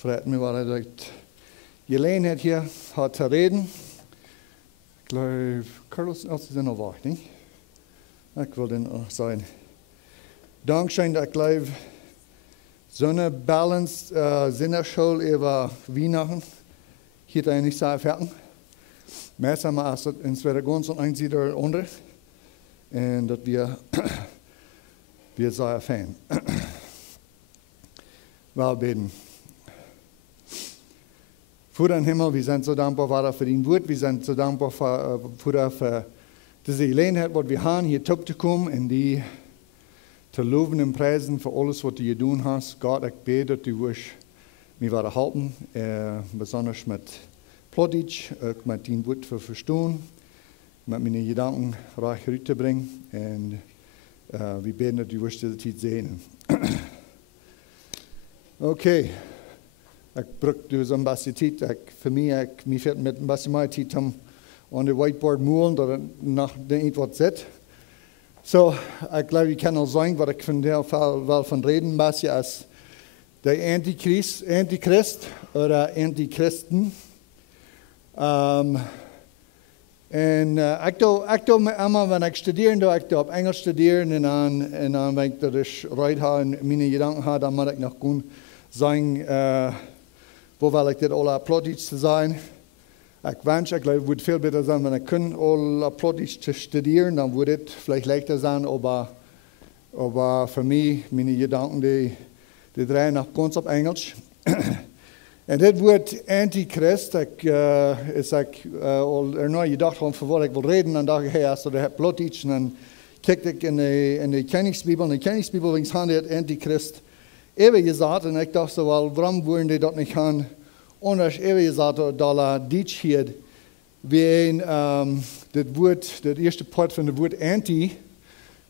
freut mich, weil er Gelegenheit hier hat zu reden. Ich glaube, Carlos, ist er noch wach, nicht? Ich will den auch sagen. Dankeschön, ich glaube, so eine Balance Sinnerschule über Weihnachten hier da nicht sehr fertig. Meistens ist es in der ganz und eins oder andere. Und dass wir sehr Fan. Wir beten. Vater im Himmel, wir sind so dankbar für dein Wort. Wir sind so dankbar für diese Gelegenheit, die wir haben, hier zu kommen und die zu loben und preisen für alles, was du getan hast. Gott, ich bete, dass du mir helfen, besonders mit Plotitsch, mit dein Wort zu verstehen, mit meinen Gedanken reich rüberzubringen. Und wir beten, dass du diese Zeit sehen. Okay. Ich brauche so ein bisschen Zeit. Für mich, mir fehlt mit ein bisschen mehr Zeit, um an der Whiteboard malen, dass ich nach etwas sieht. So, ich glaube, ich kann auch sagen, was ich von der Fall von reden, ein bisschen als der Antichrist oder Antichristen. Und ich tue immer, wenn ich studiere, ich auf Englisch studieren und dann, wenn ich das Reut habe und meine Gedanken habe, dann muss ich noch gut sagen, wo will ich das alle Plotitsch zu sein. Ich wünsche, ich glaube, es würde viel besser sein, wenn ich alle Plotitsch studieren, dann würde es vielleicht leichter sein, aber für mich, meine Gedanken, die drehen noch ganz auf Englisch. Und das wird Antichrist. Ich habe gedacht, von was ich will reden, dann dachte ich, hey, hast du das Plotitsch, und dann kickte ich in die Königsbibel, und die Königsbibel links handelt Antichrist ewig gesagt, und ich dachte so, well, warum wollen die das nicht haben? Und das ewig gesagt, da Deutsch hier, wie das erste Part von dem Wort Anti,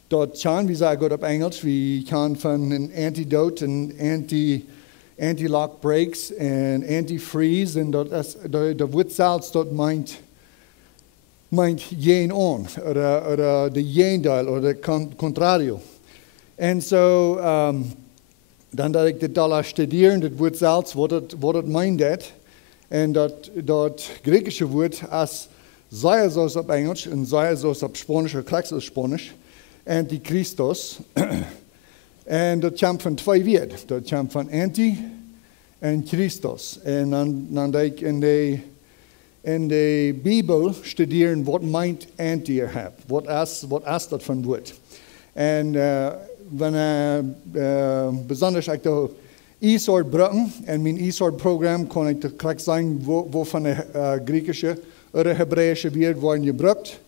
dort kann, wie sage ich auf Englisch, wie kann von ein Antidote und Anti-Lock Brakes und Anti-Freeze, und der Wort selbst dort meint jen on, oder der Gegenteil, oder Contrario. Und so, dann da ich das da studieren, das Wort selbst, was das meint. Und das griechische Wort ist, sei es auf Englisch und sei es auf Spanisch oder kriegst auf Spanisch, Antichristos. Und das kommt von zwei Wörtern. Das kommt von Anti und Christus. Und dann da ich in der Bibel studieren, was meint Anti überhaupt? Was ist das für ein Wort? Und wenn besonders ich da E-Sort brauchen, und mein E-Sort-Programm kann ich gleich sagen, wo von der griechische oder hebräische Wort worden gebraucht.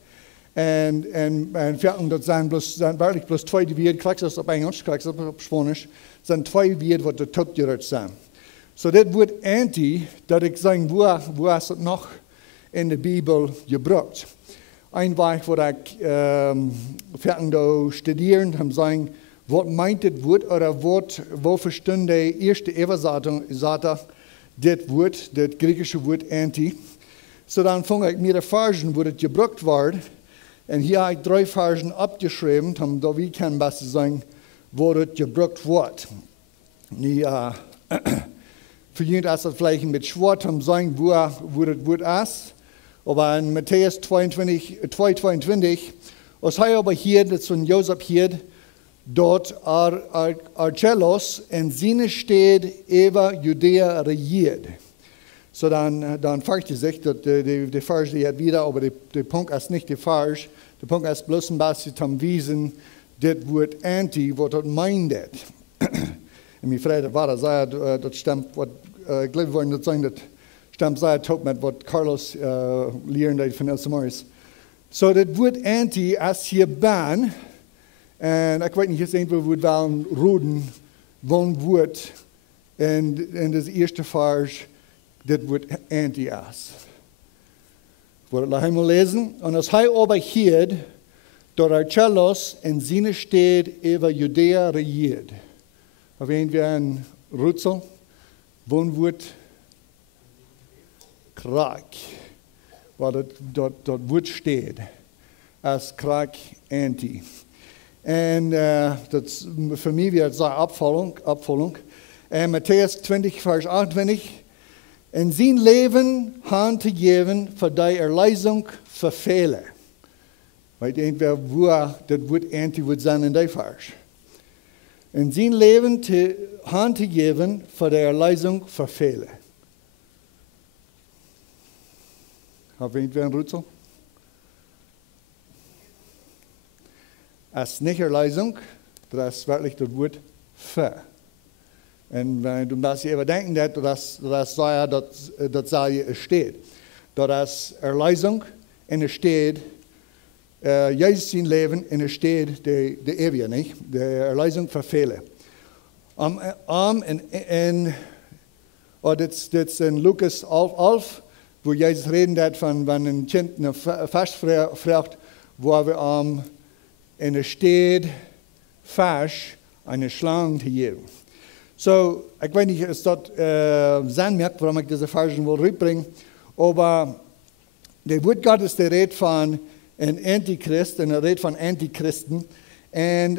Und das sind wirklich bloß zwei Wörter, kriegst du das auf Englisch, kriegst du das auf Spanisch, sind zwei Wörter, die top gerührt sind. So das Wort Anti, dass ich sagen, wo ist es noch in der Bibel gebraucht? Ein Weg, wo ich studieren, haben sagen, was meint das Wort oder wo verstehen die erste Übersetzung, das Wort, das griechische Wort Anti. So dann fange ich mit der Versen, wo das gebraucht wird. Und hier habe ich 3 Versen abgeschrieben, da wir können besser sagen, wo das gebraucht wird. Für jeden ist das vielleicht mit Schwert, sagen, wo das Wort ist. Aber in Matthäus 2,22, was heißt aber hier, das von Josef hier, dort Archelos in seine steht, über Judäa regiert. So dann fragt sich, die Vers die hat wieder, aber der Punkt ist nicht der Vers. Der Punkt ist bloß ein bisschen zum Wiesen, das Wort Anti, was das meint. Und mir fragt, das stimmt, was, ich glaube, wir wollen nicht sagen, das stimmt sehr top mit, was Carlos lernt von El Samaris. So, das Wort Anti ist hier ban. Und ich weiß nicht, jetzt irgendwo wird ein Ruden, wann Wort in das erste Vers, das Wort Anti ist. Ich wollte das einmal lesen. Und das heißt aber hier, dass Archelos in seine steht, über Judäa regiert. Erwähnen wir ein Rutzel, wann Wort Krak, weil dort Wort steht, als Krak Anti. Und das für mich wird es eine Abfüllung. Matthäus 20, Vers 28. En zijn leven hand te geven voor die erleiding vervelen. Weet je waar dat woord anti wordt zijn in die vers? En zijn leven hand te geven voor de erleiding vervelen. Heb je een rootsel? Als niet erleiding, dat is werkelijk het woord ver. En als je even denkt dat zal je steht. Dat is erleiding en er steht, Jezus zijn leven en er steht de eeuwige, niet? De erleiding voor velen. Dit is in Lucas 11, wo Jezus redet van een kind een vers vraagt, waar we en er steht vers een slang te geven. So, ik weet niet, is dat zijn merkt waarom ik deze versen wil uitbrengen, maar de woord Gottes de redt van een antichrist en de redt van antichristen en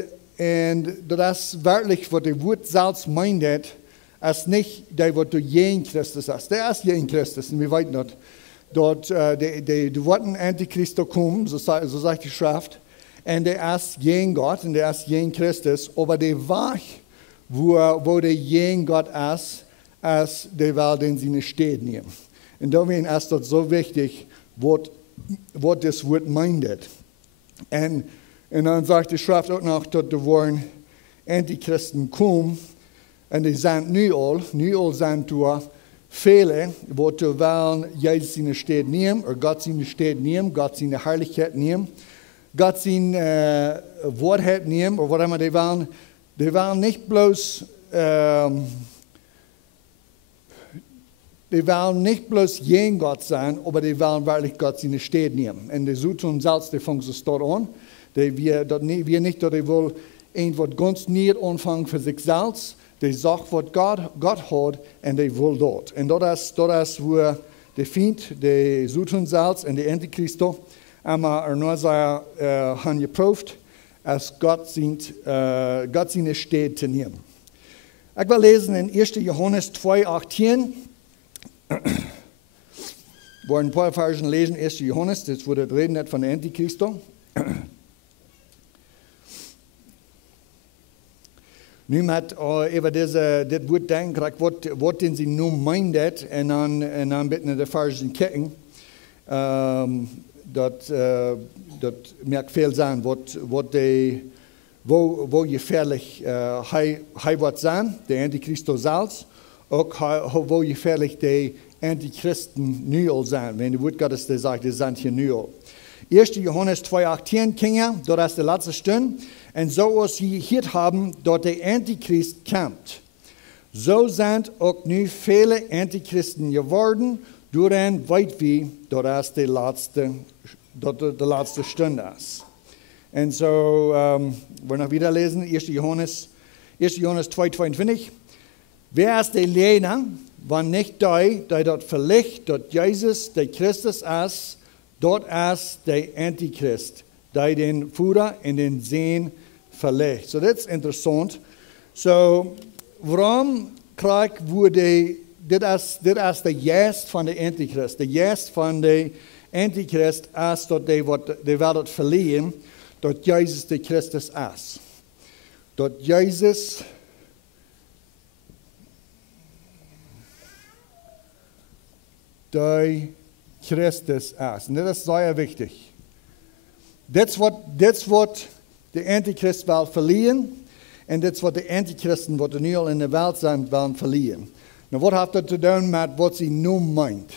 dat is werkelijk wat de woord zelfs meint, als niet dat wat de geen Christus is. Der is geen Christus en we weten dat. Dat de worden antichristen komen, zo zegt de schrift, en der is geen God en der is geen Christus, maar de weg wo de geen God is, als de wel den zijn steed nemen. En daarom is dat zo wichtig, wat dit woord meint. En dan zegt de schrift ook nog dat er worden antichristen komen, en die zijn nu al zijn er velen, wat wel Jezus zijn steed nemen, of God zijn steed nemen, God zijn heiligheid nemen, God zijn woordheid nemen, of wat immer die waren nicht bloß, geen Gott sein, aber die waren wirklich Gott seine Steht nehmen. Und die suchen selbst, die fangen sich dort an. Wir nicht, dass die wohl irgendwas ganz nicht anfangen für sich selbst. Die sagt, was Gott hat, und die will dort. Und das ist, wo die Feind, die suchen selbst, und die Antichristo, aber nur haben geprüft, als Gott seine Steht zu nehmen. Ich will lesen in 1. Johannes 2,18. Wo ein paar Versen lesen, 1. Johannes, das wurde reden von der Antichristo. Nu met über das Wort denken, was denn sie nun meint, und dann bitte die Versen kicken. Dat merkt veel zijn, wo gefährlich hij wordt zijn, de Antichrist zelfs, ook wo gefährlich de Antichristen nu al zijn. Wenn de woord Gottes zegt, die zijn hier nu al. 1. Johannes 2,18 Kinder, dat is de laatste stund. En zoals je hier hebben, dat de Antichrist komt. Zo zijn ook nu vele Antichristen geworden, doorheen weet wie dat is de laatste Stunde ist. Und so, wir noch wieder lesen, 1. Johannes 2,22. Wer ist der Lehner, wenn nicht der dort verlicht, dort Jesus, der Christus ist, dort ist der Antichrist, der den Führer in den Seen verlegt. So, das ist interessant. So, warum wurde das ist der Geist von der Antichrist. Der Geist von der Antichrist ist, dass die werden verlieren, dass Jesus der Christus ist. Dass Jesus der Christus ist. Und das ist sehr wichtig. Das wird der Antichrist will verlieren. Und das wird die Antichristen, die nu in der Welt sind, wollen verlieren. Nou, wat heeft dat te doen met wat ze nu meint?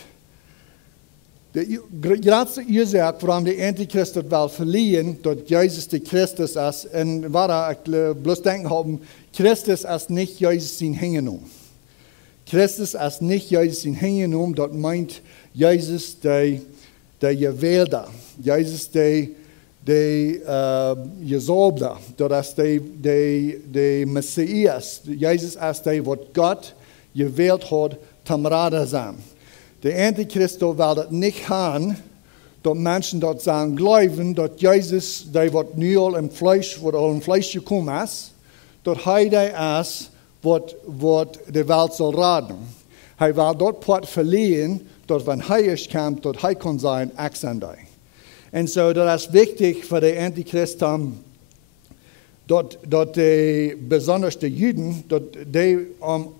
De grootste oorzaak waarom de Antichrist het wil verliezen, dat Jezus de Christus is, en waar ik bloos denken hebben, Christus is niet Jezus zijn hingenomen. Christus is niet Jezus zijn hingenomen, dat meint Jezus de gewählte, Jezus de gezalfde, dat is de Messias. Jezus is de wat God gewählt hat, zum Rader sein. Der Antichrist will das nicht haben, dass Menschen dort sagen, glauben, dass Jesus, der wird nu al im Fleisch gekommen ist, dass er der ist, wat de Welt soll raden. Hij wil dort pot verliehen, dort wenn hij kam, dort hij kon zijn, ook zijn die. En zo, dat is wichtig voor de Antichristen, dat de, besonders de Juden, dat die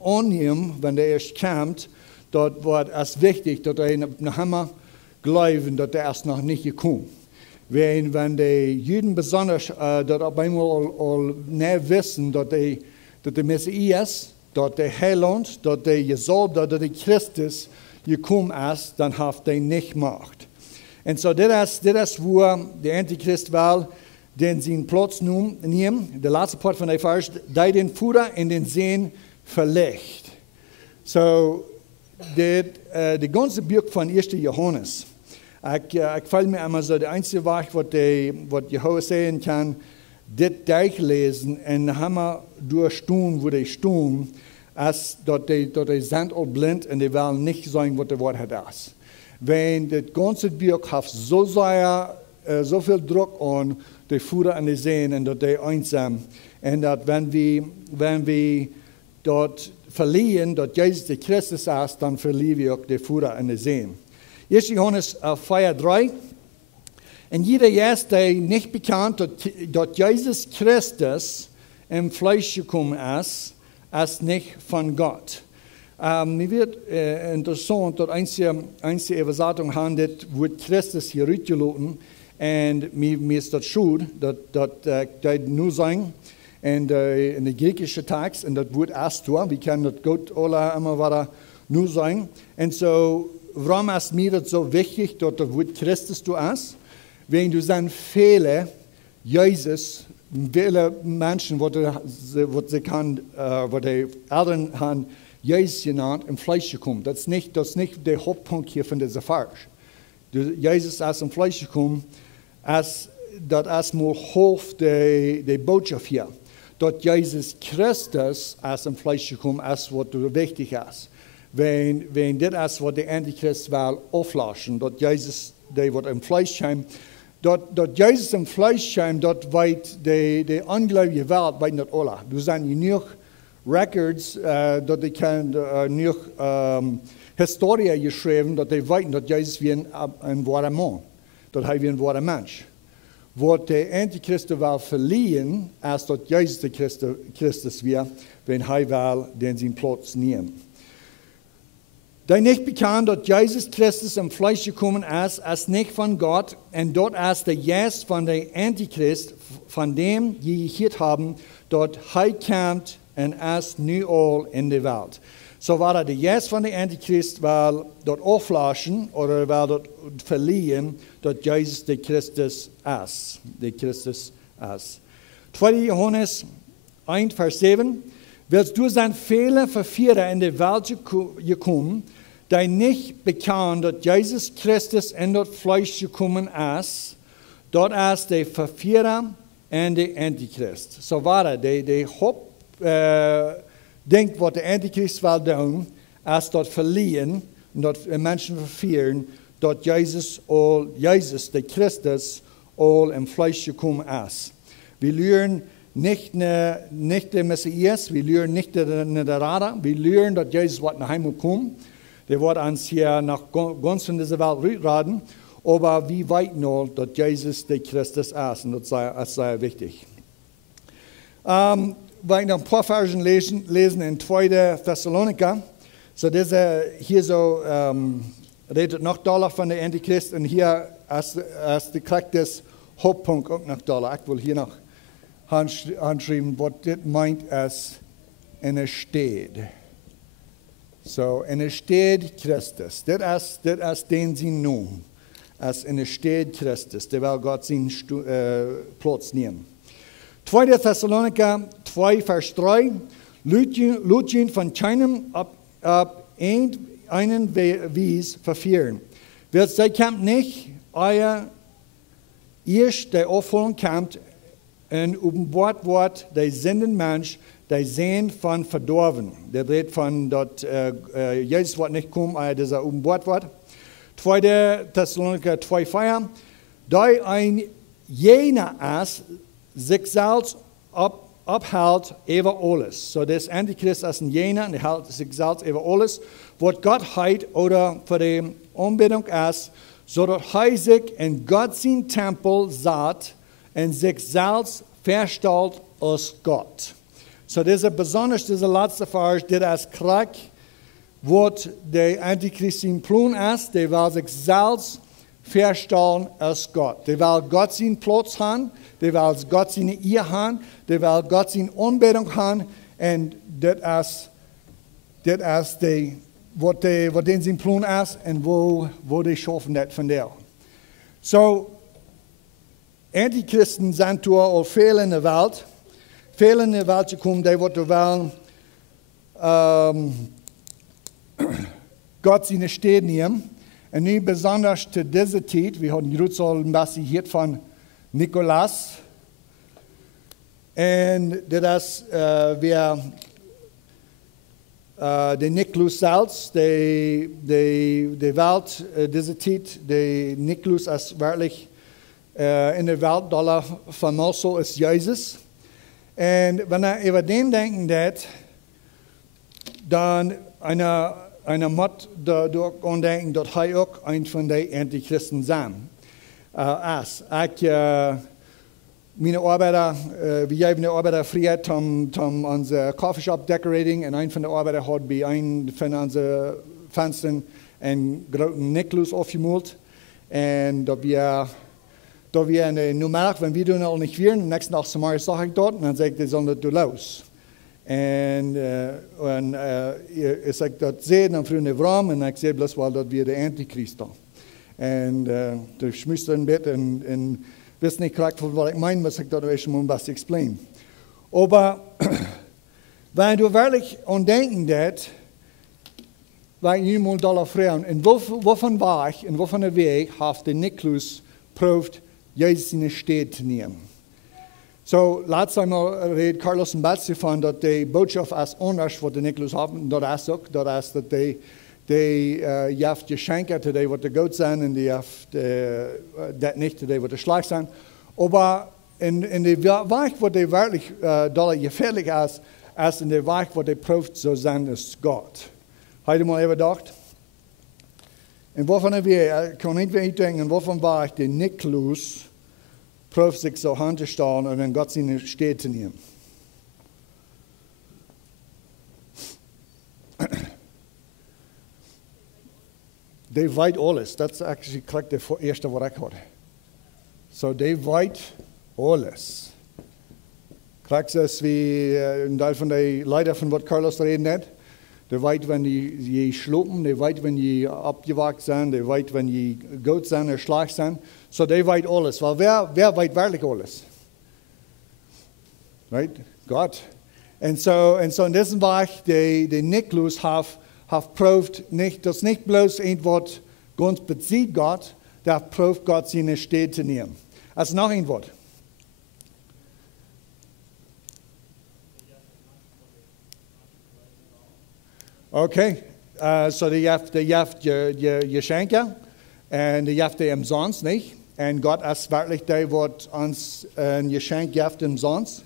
aannemen, wenn der erst kommt, dat wordt es wichtig, dat hij nog immer geloven, dat er erst nog niet gekomen. Wenn die Juden besonders dat op einmal al nicht wissen, dat de Messias, dat de Heiland, dat de Jezus, dat de Christus gekomen is, dan heeft hij niet macht. En zo, dit is waar de Antichrist wil, den zijn plaats nemen, de laatste part van de vers, die den Voeder in den Zeen verlegt. So, de ganze Buch van 1. Johannes. Ik val me immer so, de einzige weg, wat Jehovah zeggen kan, dit durchlezen en hammer durchstehen, wo die stehen, als dat die zijn al blind en die willen niet zeggen, wat de Wahrheit ist. Wenn das ganze Buch hat so viel Druck an die Führer und die Sehen und dat die einsam. Und dat wenn wir dort verlieren, dass Jesus der Christus ist, dann verlieren wir auch die Führer und die Sehen. 1. Johannes 4,3. Und jeder ist, der nicht bekannt, dass Jesus Christus im Fleisch gekommen ist nicht von Gott. Mir wird interessant, dass einzige Übersetzung handelt, wo Christus hier rütgeloten und mir ist das schuld, dass das nur sagen, in der griechischen Text, und das Wort Astor, wir können das Gott alle immer wieder nur sagen. Und so, warum ist mir das so wichtig, dass das Wort Christus du ist? Wenn du dann viele Jesus, viele Menschen, wo die Eltern haben, Jesus genannt, im Fleisch gekommen. Das ist nicht der Hauptpunkt hier von dieser Vers. Jesus ist im Fleisch gekommen, das ist mal hoch die Botschaft hier. Dass Jesus Christus ist im Fleisch gekommen, ist, was wichtig ist. Wenn das ist, was der Antichrist will auflassen, dass Jesus, der wird im Fleisch kommt, dass Jesus im Fleisch kommt, das weit die ungläubige Welt weit nicht alle. Du sind genug Records, dass die genug Historie geschrieben, dass die weiten, dass Jesus wie ein wahrer Mann, dass er wie ein wahrer Mensch. Was der Antichrist will verlieren, ist, dass Jesus der Christus wird, wenn er will, den seinen Platz nehmen. Da nicht bekannt, dass Jesus Christus im Fleisch gekommen ist nicht von Gott, und dort ist der Jesus von der Antichrist, von dem die gehört haben, dort er kommt und ist nu all in der Welt. So war der Jesus von der Antichrist, weil dort auflassen oder weil dort verlieren, dass Jesus der Christus ist. Der Christus ist. 2. Johannes 1, Vers 7. Willst du sein Fehler verführen in der Welt gekommen, die nicht bekannt, dass Jesus Christus in das Fleisch gekommen ist, dort ist der Verführer und der Antichrist. So war er, der denkt, was der Antichrist will tun, ist dort verlieren und dort Menschen verführen, dass Jesus, der Christus, all im Fleisch gekommen ist. Wir lernen nicht der Messias, wir lernen nicht der Radar, wir lernen, dass Jesus nach Hause kommt. Der wird uns hier nach ganz von dieser Welt raten, aber wie weit noch, dass Jesus der Christus ist, und das sei wichtig. Weil ich noch ein paar Versen lesen in 2. Thessaloniker, so dieser hier so redet noch doller von der Antichrist, und hier ist das Hauptpunkt auch noch doller. Ich will hier noch anschreiben, was das meint, als in der steht. So, in der steht Christus. Das ist den sie nun. Als in der steht Christus. Der will Gott seinen Platz nehmen. 2. Thessaloniker 2, Vers 3. Lütjen von keinem ab einen Wies verführen. Wird sei kommt nicht, euer erst der Aufholung kommt, und um Wort der senden Mensch, der sehen von verdorben. Der redet von, dass Jesus wird nicht kommen, dieser Wort. 2. Thessaloniker 2, 4. Da ein jener ist, sich selbst abhält über alles. So das Antichrist ist ein jener, und er hält sich selbst über alles, was Gottheit oder für die Anbetung ist, so dass er sich in Gott sein Tempel sagt und sich selbst verstellt als Gott. So diese besonders diese letzte Vers, das ist Krieg, was der Antichrist sein Plan ist, der will sich selbst verstellen als Gott. Der will Gott seinen Platz haben, der will Gott seine Ehe haben, der will Gott seine Anbetung haben, und das ist was den sein Plan ist und wo die schaffen das von der. So, Antichristen sind da auch viel in der Welt. Viel in der Welt zu kommen, die wollen Gott seine Städte nehmen. Und nu besonders zu dieser Zeit, wir haben gerade so ein bisschen hier von Nikolaus. Und das wir der Nikolaus selbst, die Welt, diese Zeit, der Nikolaus ist wirklich in der Welt Dollar famous ist Jesus. Und wenn er über den denken, dann einer muss daran denken, dass er auch ein von den Antichristen sein ist. Meine Arbeiter, wir haben eine Arbeiter früher, haben unser Coffeeshop decorating, und ein von den Arbeitern hat bei einem von unseren Fenstern einen großen Nikolaus aufgemalt. Und da wir eine Nummer, wenn wir da noch nicht wären, nächsten Tag zum Morgen sage ich dort, und dann sagt er, sollen das los. Und ich sage, das sehen, dann früher eine Wram, und ich sehe bloß, weil das wir der Antichrist da. Und du schmüsst ein Bett und wisst nicht korrekt, was ich meine, muss ich das schon mal was explain. Aber wenn du wirklich an denken das, weil ich mal Dollar fragen, und wovon war ich, und wovon der Weg, hat der Nikolaus probiert, Jesus in die Städte zu nehmen. So, letztes Mal redet Carlos und Betsy davon, dass die Botschaft ist anders, was der Nikolaus hat, und das ist auch, dass die jaft Geschenke, die wat gut zijn, en die jaft dat niet, die wat schlecht zijn. Aber in de Weg, wo die wirklich gefährlich ist in der Weg, wo die prüft, so sein ist Gott. Heute mal überdacht. Und wovon wir, kann ich nicht denken, wovon war ich, der Nikolaus prüft sich so anzustellen und dann Gott seine Städte zu nehmen. Die weiß alles. Das ist actually das erste, was ich hatte. So, die weiß alles. Kriegst du es wie ein Teil von den Leuten, von was Carlos reden hat? Die weiß, wenn die schlupen, die weiß, wenn die abgewacht sind, die weiß, wenn die gut sind oder schlecht sind. So, die weiß alles. Weil wer weiß wirklich alles? Right? Gott. Und so in diesem Bereich, der Nikolaus hat prüft nicht, das nicht bloß etwas ganz bezieht Gott, der prüft Gott seine Städte zu nehmen. Also noch ein Wort. Okay, so die jaft Geschenke und die jaft die umsonst nicht. Und Gott ist wirklich der, der uns ein Geschenk jaft umsonst.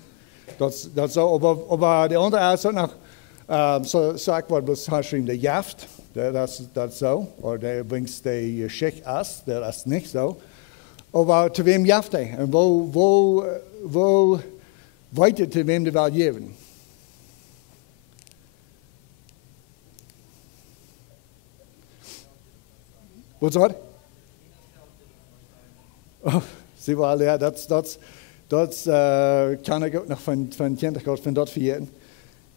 Das so, aber der andere ist auch noch, so sagt man, was heißt der jaft, das so, oder der bringt die Schicht aus, der ist nicht so. Aber zu wem jaft er? Und wo weiter zu wem der will geben? Was sagt? Oh, sie war ja, das kann ich auch noch von Kindergott von dort verjähren.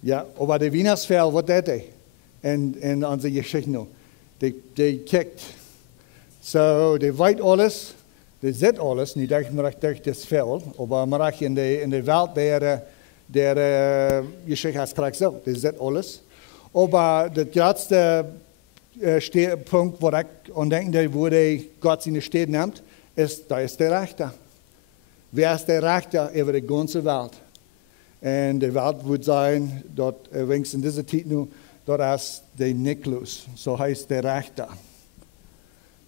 Ja, aber der Weihnachtsfell, was das ist? In unsere Geschichte noch. Die kickt. So, die weiß alles, die sieht alles, nicht durch das Fell, aber man in der Welt, der Geschichte heißt gleich so, die sieht alles. Aber der größte Punkt, wo ich an denke, wo Gott seine Städte nimmt, da ist der Rechter. Wer ist der Rechter über die ganze Welt? Und die Welt wird sein, dort wenigstens in dieser Zeit dort ist der Nikolaus, so heißt der Rechter.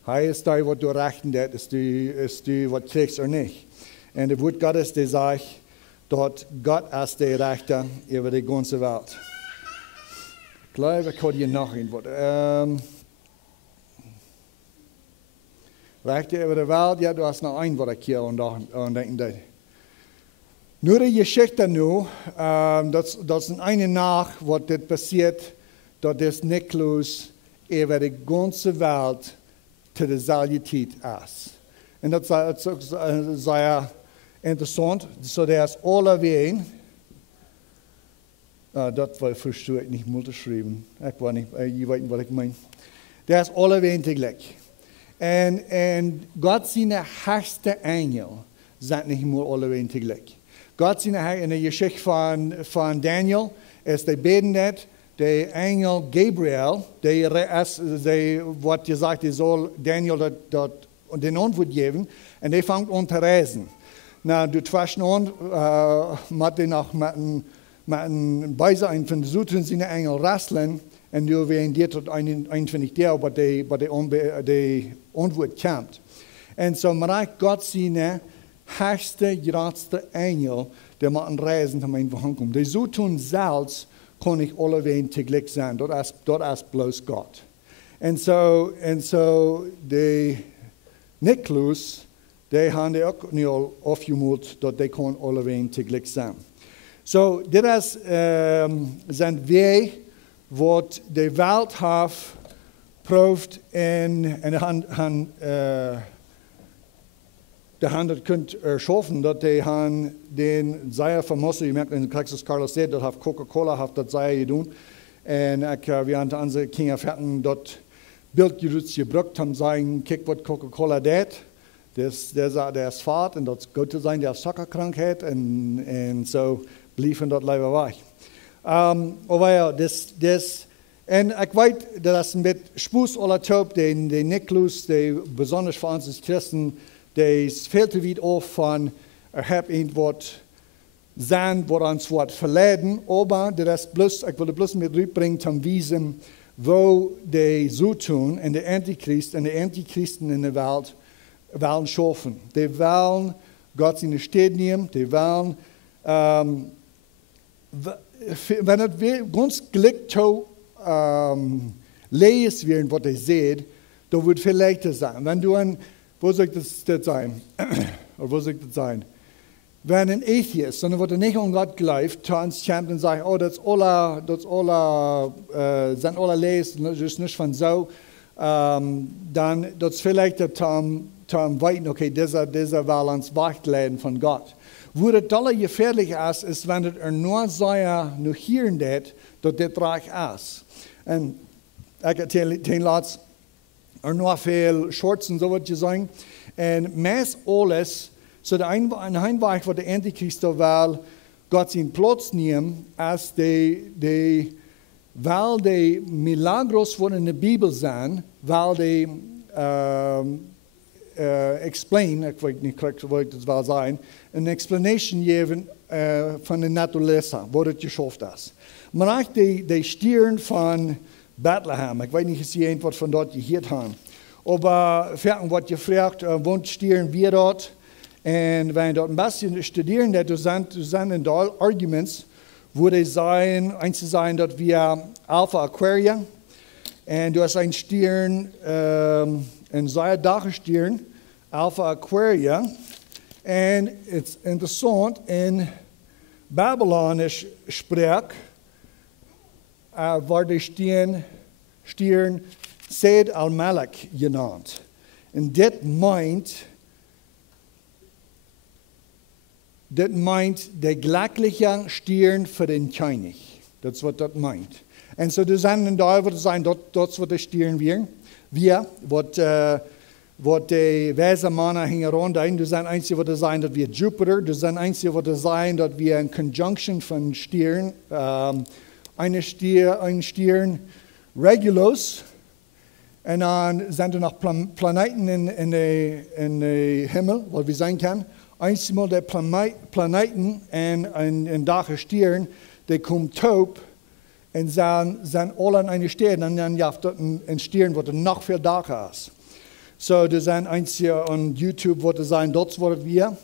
Er ist der, was du rechten, ist die, was kriegst oder nicht. Und der Wort Gottes, der sagt, dort Gott ist der Richter über die ganze Welt. Ich glaube, ich habe hier noch ein Wort. Richter über die Welt, ja, du hast noch ein Wort hier und denken. Nur die Geschichte nu, dat is een einde nach, wat dit passiert, dat is Nikolaus over de ganze Welt te dezelfde tijd is. En dat is zeer interessant, so der is alleween, dat verstehe ik niet moeten schrijven, ik weet niet, je weet wat ik meen. Der is alleween tegelijk. En God zijn hoogste engel zijn niet meer alleween tegelijk. Gott in der Geschichte von Daniel ist der betet, der Engel Gabriel, der was gesagt, der soll Daniel dort den Antwort geben, und der fängt an zu reisen. Na, du twast an, mit den auch mit einem Beisein von so tun sie Engel rasseln, und du werden dir tot 21 der, aber die Antwort kommt. Und so merkt Gott seine höchste, grootste Engel, der mal an Reisen zu meinem Wohnung kommt. Die so tun selbst, kann ich alleween tegelijk sein. Dort ist bloß Gott. Und so die Nikolaus, die haben die auch nicht aufgemalt, dass die kann alleween tegelijk sein. So, das sind wir, was die Welt hat, prüft de han dat kunt schaffen, dat de han den sehr vermossen, je merkt in Texas Carlos said, dat heeft Coca-Cola heeft dat zij gedaan. En we hebben onze kindervetten dat beeld gebruikt, haben sagen, kijk wat Coca-Cola deed. Der is vaart en dat is goed te zijn, der heeft sokkerkrankheid en zo blijven dat leven weg. Maar ja, en ik weet, dat is een beetje spoes aller top, de Nikolaus, die besonders voor ons als Christen, die is veel te weit af van, heb wat zijn wat ons wordt verleden, maar dat is bloos, ik wil het bloos met uitbrengen om wijzen, wo die zo doen en de antichristen in de wereld willen schaffen. Die willen God in de stad nemen, die willen, wenn het weer ganz gelijk zou lezen werden wat hij zegt, dan wordt het veel leichter zijn. Wenn du een wo soll das sein? Oder wo soll das sein? Wenn ein Atheist, sondern wird nicht an Gott glaubt, zu uns kommt und sagt, oh, das sind alle lesen, das ist nicht von so, dann das vielleicht zum Weiten, okay, dieser will uns wegleiten von Gott. Wo das tolle gefährlich ist, wenn es nur so nur hier das reich ist. Und ich erzähle den Leuten, noch viel Shorts und so was zu sagen. Und meist alles, so der Einweg, wo der Antichrist will, Gott seinen Platz nehmen, als weil die Milagros, die in der Bibel sind, weil die explain, ich weiß nicht korrekt, wo ich das will sagen, eine Explanation geben von der Naturlese, wo das geschafft ist. Man hat die Stirn von Bethlehem. Ich weiß nicht, ob Sie irgendwas von dort gehört haben. Aber Fertig, was gefragt, wohnt stieren wir dort. Und wenn dort ein bisschen studieren, da sind da Arguments, wo die sagen, eins zu sein, dass wir Alpha Aquaria, und du hast ein Stirn, ein sehr dache Stirn, Alpha Aquaria. Und es ist interessant, in Babylonisch Sprech, war die Stirn Seyd al-Malak genannt. Und das meint der glückliche Stirn für den König. Das ist, was das meint. Und so, das sind da, wird sein, dort wird der Stirn wir, was die weise Männer hängen rund ein, das sind einzige, was sein, dass wir Jupiter, das sind einzige, was sein, dass wir eine Conjunction von Stirn, ein Stirn Regulus, und dann sind da noch Planeten in den Himmel, wo wir sein können. Einmal der Planeten und ein Dach Stirn, die kommen taub und sind alle an einer Stelle. Und dann gibt es ein Stirn, wo noch viel Dach ist. So, das sind einzige on YouTube, wo das sein, dort wird wir.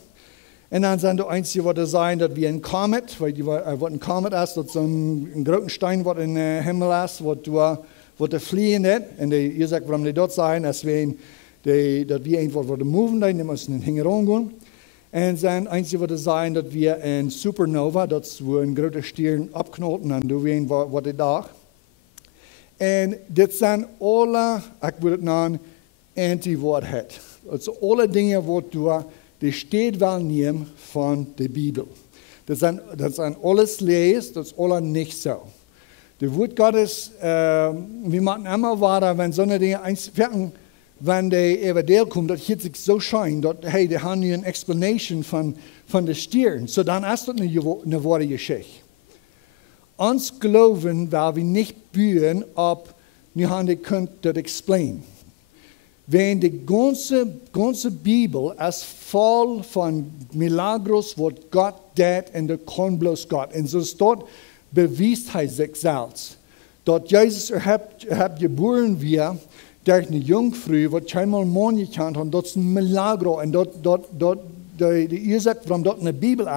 Und dann sind die Einzigen, die sein, dass wir ein Comet, weil ein Comet ist, das so ein großen Stein, der in den Himmel ist, wo der fliehen nicht. Und ihr sagt, warum die dort sein, dass wir einfach moven, die müssen hingehen. Und dann Einzige, was sein, dass wir ein Supernova, das wo ein großer Stern abknallt, und du weißt, was die da. Und das sind alle, ich würde es nennen, Anti-Wahrheit. Also alle Dinge, die steht wel nehmen von der Bibel. Das sind alles lesen, das ist alles nicht so. Das Wort Gottes, wir machen immer weiter, wenn so eine Dinge einwerken, wenn die Evangelium kommt, das hier sich so scheint, dass, hey, die haben hier eine Explanation von der Stirn. So dann ist das eine wahre Geschichte. Uns glauben, weil wir nicht bühen, ob wir haben die können das explain. Wenn die ganze Bibel ist voll von Milagros, was Gott tut, und das kann bloß Gott. Und so ist dort beweist er sich selbst. Dort Jesus geboren wird, durch eine Jungfrau, die keinmal Mann gekannt hat, das ist ein Milagro. Und die Ursache, warum dort in der Bibel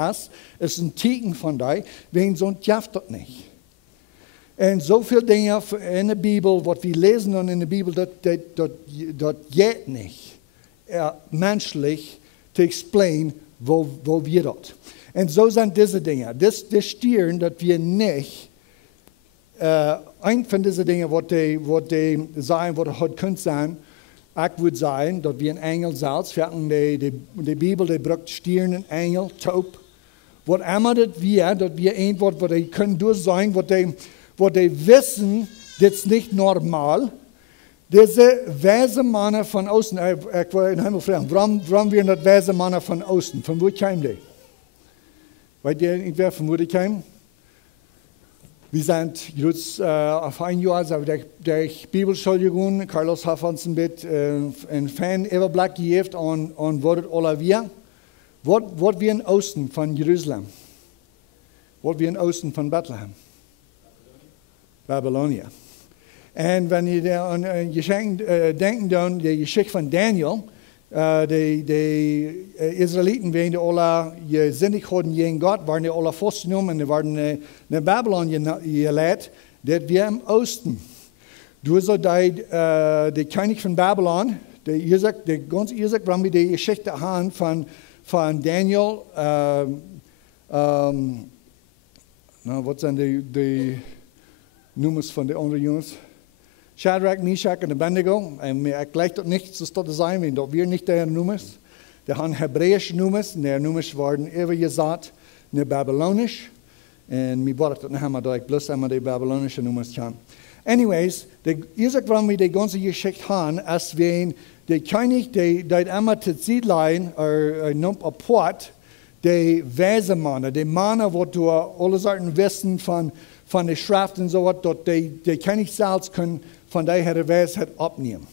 ist ein Zeichen von dir, wen so schafft das nicht. Und so viele Dinge in der Bibel, was wir lesen in der Bibel, das geht nicht, menschlich zu explain, wo wir dort. Und so sind diese Dinge. Das Stirn, dass wir nicht, ein von diesen Dingen, was die sagen, was heute könnte sein, ich würde sagen, dass wir ein Engel selbst, die Bibel, die braucht Stirn, ein Engel, taub. Was immer das wir irgendwas, was die können durch sein, wo die wissen, das ist nicht normal. Diese weise Männer von außen, ich wollte in Himmel fragen, warum wir das weise Männer von außen? Von wo kamen die? Weißt ihr irgendwer, von wo die kamen? Wir sind jetzt auf ein Jahr durch Bibelschule gegangen. Carlos hat uns ein Fan-Überblick gegeben und was das alle wir. Was wir im Osten von Jerusalem? Was wir im Osten von Bethlehem? Babylonia. Und wenn ihr an denken, dann die Geschichte von Daniel, die Israeliten, wenn die alle sinnig hatten gegen Gott, waren die alle festgenommen und die waren nach Babylon gelegt, das wir im Osten. Du so der König von Babylon, der ganz Isaac, warum wir die Geschichte haben von Daniel, was sind die Nummers von den anderen Jungs? Shadrach, Meshach und Abednego. Ich gleich das nicht zu sein, wenn wir nicht deren Nummers. Die haben hebräische Nummers, und deren Nummers waren immer gesagt, ne babylonisch. Und wir brauchen das nicht einmal, da ich bloß einmal die babylonische Nummers kann. Anyways, Isaac, warum wir die ganze Geschichte haben, als wenn der König, der einmal zu Siedlein, nimmt ein Port, die Wesenmänner, die Männer, wo du alle Sorten wissen von der Schrift und so was, dort die König selbst können von der Weisheit abnehmen.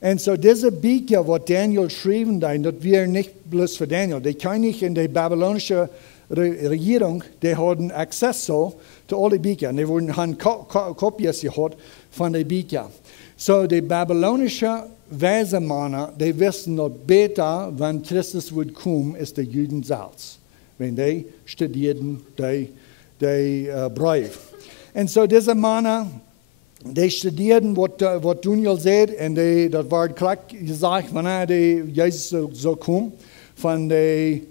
Und so diese Bücher, was Daniel schrieben, das wir nicht bloß für Daniel. Der König in der babylonischen Regierung, die hatten Access zu allen Büchern. Die haben Kopien gehabt von den Büchern. So die babylonischen Wesenmänner, die wissen noch besser, wenn Christus wird kommen, ist der Juden selbst. Wenn die studierten, die Brief. Und so diese Männer, die studierten, was Daniel sagt, und das war klar gesagt, wenn Jesus so kommt, von den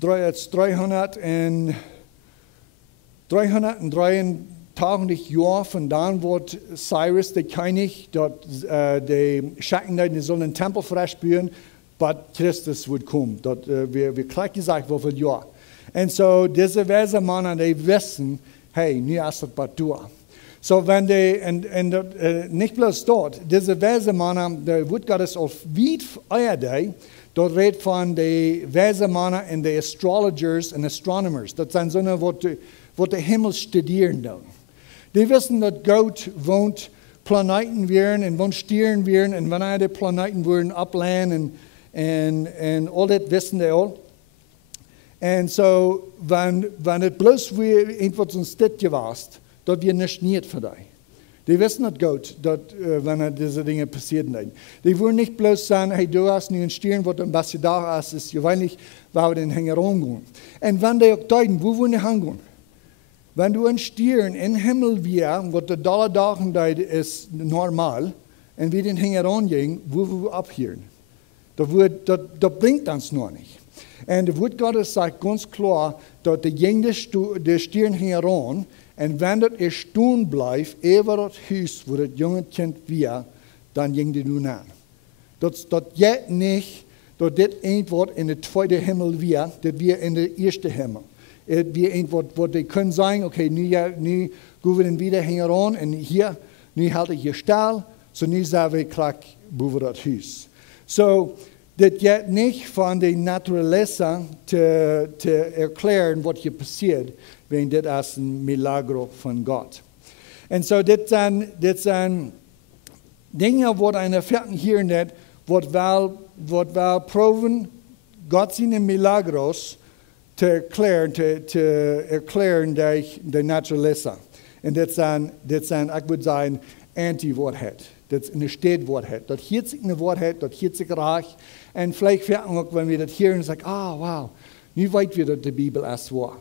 383 Jahren von dann wird Cyrus, der König, dort die Schatten, die sollen den Tempel freispüren, aber Christus wird kommen. Dort wir klar gesagt, wie viele Jahre. Und so diese weise Männer, die wissen, hey, nu ist das was durch. So wenn die, nicht bloß dort, diese weise Männer, der wird Gottes auf weit euer dort redet von den weise Männer und den Astrologers und Astronomers. Das sind so eine, die den Himmel studieren. Die wissen, dass Gott wohnt Planeten werden und wohnt Stieren werden und wenn die Planeten werden ablehnen und all das wissen die all. Und so, wenn es bloß wie etwas uns das gewesen, dass wir nicht für dich. Die wissen das gut, wenn diese Dinge passieren. Die wollen nicht bloß sagen, hey, du hast nu einen Stirn, was ein bisschen da ist gewöhnlich, weil wir den Hänger umgehen. Und wenn die auch deuten, wo wollen die hingehen? Wenn du einen Stirn im Himmel wir, was der alle Tagen ist normal, und wir den Hänger umgehen, wo wir abhören? Das bringt uns noch nicht. Und das Wort Gottes sagt ganz klar, dass der Stirn Hänger um, und wenn das stehen bleibt, über das Haus, wo das junge Kind wir, dann ging die nun an. Das geht nicht, dass das irgendwas in der zweiten Himmel wir, das wir in der ersten Himmel. Wir irgendwas, wo die können sagen, okay, nu gehen wir dann wieder hängen und hier, nu halte ich hier still, so nu sagen wir, klack, über das Haus. So, das geht nicht von der Naturaleza zu erklären, was hier passiert, wenn das ist ein Milagro von Gott. Und so, das sind Dinge, die eine Vierten hier nicht, was wir proben, Gott seine Milagros zu erklären, die Naturaleza. Und das sind, ich würde sagen, Anti-Wahrheit. Das ist eine Steht-Wahrheit. Das hier sich eine Wahrheit, das hier sich reich. Und vielleicht werden wir, wenn wir das hören, sagen, wow, nu weit wir, dass die Bibel ist wahr.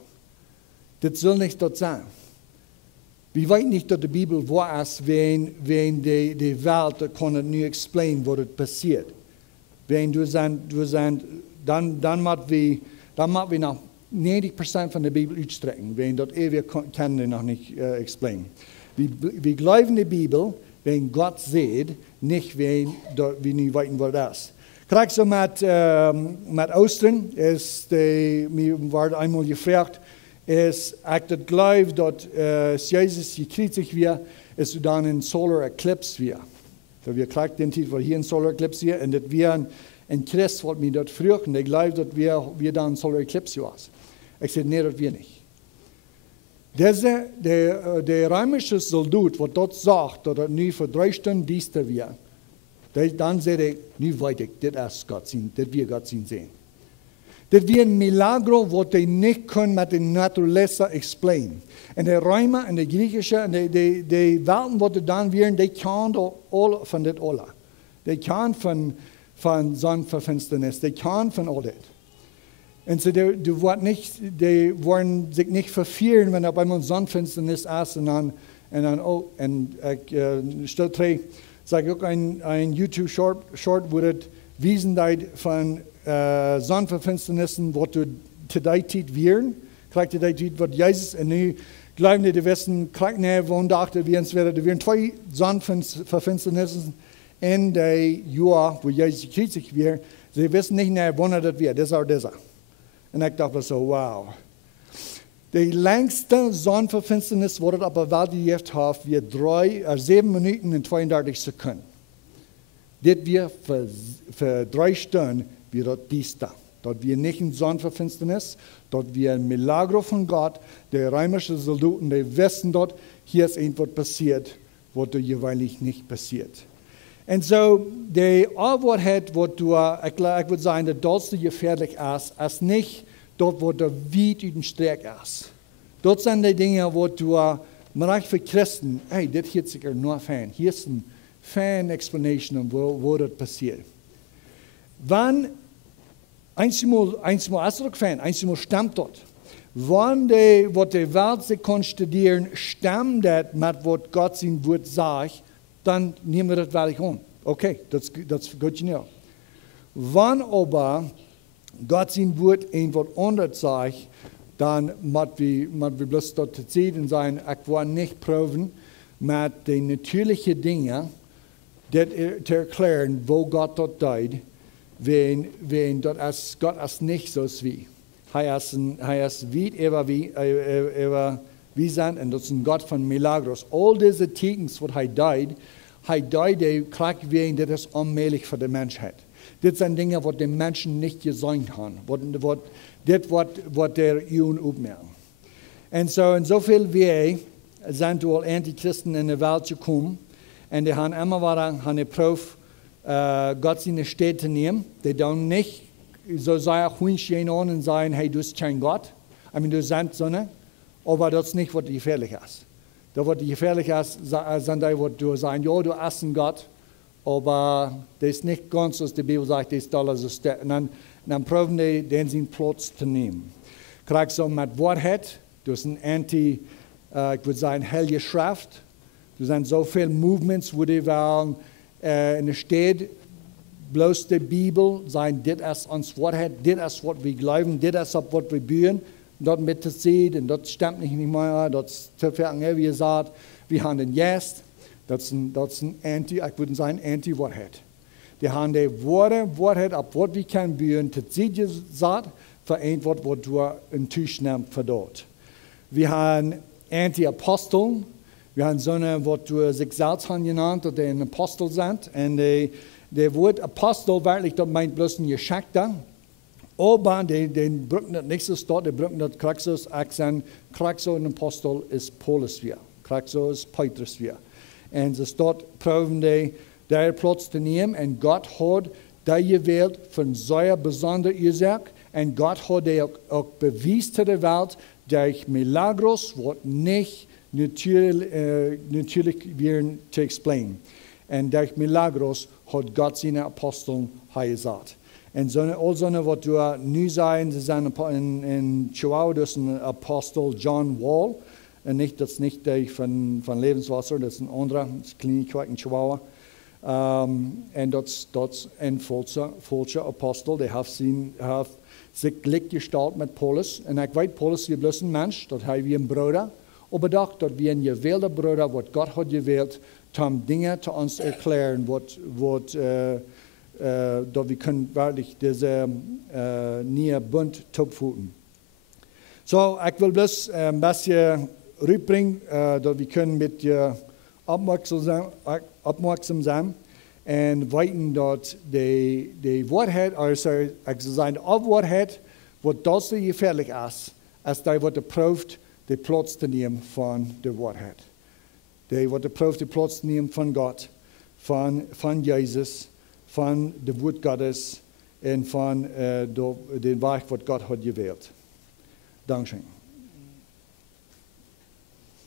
Das soll nicht dort sein. Wir weten nicht, dass die Bibel wahr ist, wenn die Welt kann nicht explain, was passiert. Wenn dann machen wir noch 90% von der Bibel ausstrecken, wenn das wir können noch nicht explain. Wir glauben die Bibel, wenn Gott sieht, nicht wenn wir nicht wissen, was das ist. Gleich so mit Ostern, mir wurde einmal gefragt, ich glaube, dass Jesus gekriegt wird, ist dann ein Solar Eclipse wird. So wir kriegen den Titel, hier ein Solar Eclipse wird, und das wir ein Christ, was mir dort fragt, und ich glaube, dass wir dann ein Solar Eclipse wird. Ich sage, nee, das wir nicht. Der römische Soldat, der dort sagt, dass er nu für 3 Stunden Dienste wird, dann sagt er, nu weiß ich, das ist Gott sein, das wir Gott sein sehen. Das wird ein Milagro, das die nicht können mit der Naturaleza explain. Und die Römer und die Griechischen, und die Welten, die dann werden, die können all von das alle. Die können von Sonnenverfinsternis, die können von all das. Und so, die wollen sich nicht verfehlen, wenn auf einmal Sonnenfinsternis ist und statt 3 sage ich auch ein YouTube-Short, wo das Wiesen von Sonnenverfinsternissen, was du today tit wirn, kriegt today tit, was Jesus und nu glauben die wissen, kriegt ne, wo dachte wir uns werden, wir 2 Sonnenverfinsternissen in der Jahr, wo Jesus gekriegt wird, sie wissen nicht mehr, wann das wird, das oder das. Und ich dachte so, wow. Die längste Sonnenverfinsternis, die das auf der Welt gelebt hat, wird 7 Minuten und 32 Sekunden. Das wird für 3 Stunden wird dies da. Dort wird nicht eine Sonnenverfinsternis, dort wird ein Milagro von Gott. Die römischen Soldaten, die wissen dort, hier ist etwas passiert, was jeweilig nicht passiert. Und so, die Wahrheit, wo ich würde sagen, das dollste gefährlich ist nicht dort, wo der weit in den Streck ist. Dort sind die Dinge, wo du, man für Christen, hey, das hier ist sicher nur Fan. Hier ist ein Fan-Explanation, wo das passiert. Wann, einmal ist das Fan, einmal stammt dort. Wenn die Welt sich konstituieren, stammt das mit, was Gott sein Wort sagt, dann nehmen wir das wirklich um. Okay, das ist gut genug. Wenn aber Gott sein Wort irgendwas anderes sagt, dann müssen wir bloß dort sehen und sagen, ich will nicht proben, mit den natürlichen Dingen zu erklären, wo Gott dort tut, wenn das Gott ist nicht so wie. Er ist wie sind, und das ist ein Gott von Milagros. All diese Teachings, was er tut, kriegt wir, das ist unmöglich für die Menschheit. Das sind Dinge, die die Menschen nicht gesehen haben. Das, was der Juden aufmerken. Und so, insofern wir sind wohl Antichristen in die Welt gekommen. Und die haben immer wieder eine Prof, Gott seine Städte nehmen. Die dann nicht so sagen, Hühnchen an und sagen, hey, du bist kein Gott. Du bist Sonne. Aber das ist nicht, was gefährlich ist. Da wird gefährlich sein, da wird du sagen, ja, du essen Gott, aber das ist nicht ganz, was die Bibel sagt, das ist alles so steht. Und dann proben die, den seinen Platz zu nehmen. Kriegst du mit Wahrheit, du hast ein ich würde sagen, heilige Schrift. Du sind so viele Movements, wo die wollen, in der Stadt, bloß die Bibel, sagen, das ist uns Wahrheit, das ist, was wir glauben, das ist, was wir bühen. Dort mit der Seed, und das stimmt nicht mehr, das ist zu viel, wie gesagt, wir haben den Yes, das ist ein ich würde sagen, Anti-Wahrheit. Die haben die Wahrheit, ab was wir können bühen, das Seed gesagt, für ein Wort, was du in Tisch nimmst, für dort. Wir haben Anti-Apostel, wir haben so eine, was du sich selbst haben genannt, die ein Apostel sind, und der Wort Apostel, wirklich, das meint bloß ein Geschickter. Aber den brücken das nicht so dort, die brücken das Kraxus, Akzent, Kraxus und Apostel ist Paulus wir, Kraxus ist Petrus wir. Und es dort proben die, der Platz zu nehmen, und Gott hat die gewählt von so besonderen Ursache, und Gott hat die auch bewiesen zu der Welt, durch Milagros, was nicht natürlich wären zu explain. Und durch Milagros hat Gott seine Aposteln gesagt. Und so eine, was du nie sein, sie sind in Chihuahua, das ist ein Apostel John Wall. Und das ist nicht der von Lebenswasser, das ist ein anderer, das ist Klinik in Chihuahua. Und das ist ein falscher Apostel, der hat sich gleichgestellt mit Paulus. Und ich weiß, Paulus ist bloß ein Mensch, das hat wie ein Bruder. Aber doch, dass wir ein gewählter Bruder, was Gott hat gewählt, um Dinge zu uns erklären, dass wir können wirklich diese neue Bund topfuten. So, ich will bloß ein bisschen rüberbringen, dass wir können mit dir aufmerksam sein und weiten, dass die Wahrheit, also ich sagen, auf Wahrheit, was das so gefährlich ist, als die, was prüft, den Platz zu nehmen von der Wahrheit. Die, was prüft, den Platz zu nehmen von Gott, von Jesus, von dem Wort Gottes und von dem Weg, was Gott hat gewählt. Dankeschön.